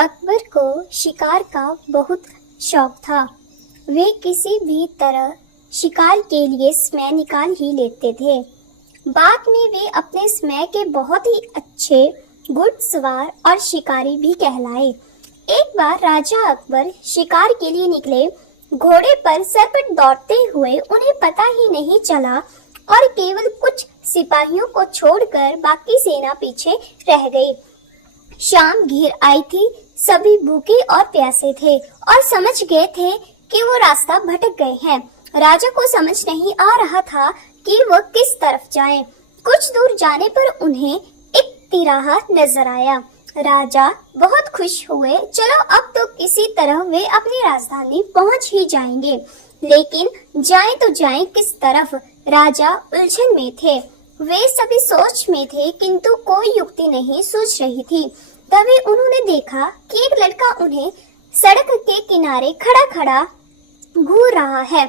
अकबर को शिकार का बहुत शौक था। वे किसी भी तरह शिकार के लिए समय निकाल ही लेते थे। बाद में वे अपने समय के बहुत ही अच्छे घुड़सवार और शिकारी भी कहलाए। एक बार राजा अकबर शिकार के लिए निकले। घोड़े पर सरपट दौड़ते हुए उन्हें पता ही नहीं चला और केवल कुछ सिपाहियों को छोड़कर बाकी सेना पीछे रह गई। शाम घिर आई थी। सभी भूखे और प्यासे थे और समझ गए थे कि वो रास्ता भटक गए हैं। राजा को समझ नहीं आ रहा था कि वो किस तरफ जाएं। कुछ दूर जाने पर उन्हें एक तिराहा नजर आया। राजा बहुत खुश हुए। चलो अब तो किसी तरह वे अपनी राजधानी पहुंच ही जाएंगे, लेकिन जाएं तो जाएं किस तरफ? राजा उलझन में थे। वे सभी सोच में थे, किंतु कोई युक्ति नहीं सूझ रही थी। तभी उन्होंने देखा कि एक लड़का उन्हें सड़क के किनारे खड़ा खड़ा घूर रहा है।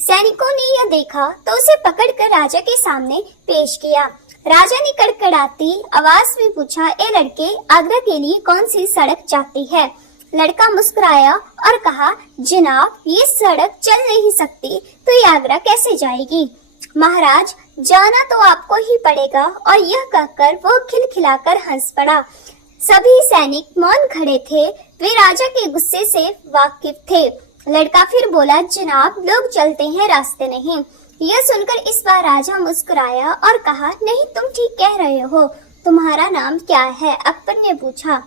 सैनिकों ने यह देखा तो उसे पकड़कर राजा के सामने पेश किया। राजा ने कड़कड़ाती आवाज में पूछा, ए लड़के, आगरा के लिए कौन सी सड़क जाती है? लड़का मुस्कुराया और कहा, जनाब, ये सड़क चल नहीं सकती तो ये आगरा कैसे जाएगी? महाराज, जाना तो आपको ही पड़ेगा। और यह कहकर वो खिलखिलाकर हंस पड़ा। सभी सैनिक मौन खड़े थे। वे राजा के गुस्से से वाकिफ थे। लड़का फिर बोला, जनाब, लोग चलते हैं, रास्ते नहीं। यह सुनकर इस बार राजा मुस्कुराया और कहा, नहीं, तुम ठीक कह रहे हो। तुम्हारा नाम क्या है? अकबर ने पूछा।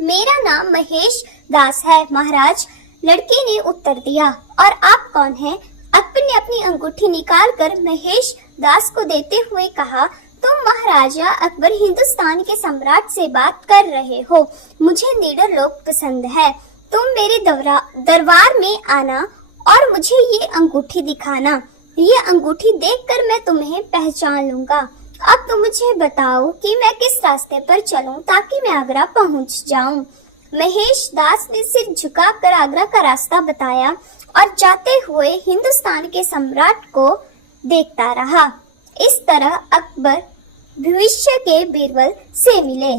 मेरा नाम महेश दास है, महाराज, लड़के ने उत्तर दिया। और आप कौन हैं? अकबर ने अपनी अंगूठी निकालकर महेश दास को देते हुए कहा, तुम महाराजा अकबर हिंदुस्तान के सम्राट से बात कर रहे हो। मुझे निडर लोग पसंद है। तुम मेरे दरबार में आना और मुझे ये अंगूठी दिखाना। ये अंगूठी देखकर मैं तुम्हें पहचान लूंगा। अब तुम मुझे बताओ कि मैं किस रास्ते पर चलूं ताकि मैं आगरा पहुंच जाऊं। महेश दास ने सिर झुकाकर आगरा का रास्ता बताया और जाते हुए हिंदुस्तान के सम्राट को देखता रहा। इस तरह अकबर भविष्य के बीरबल से मिले।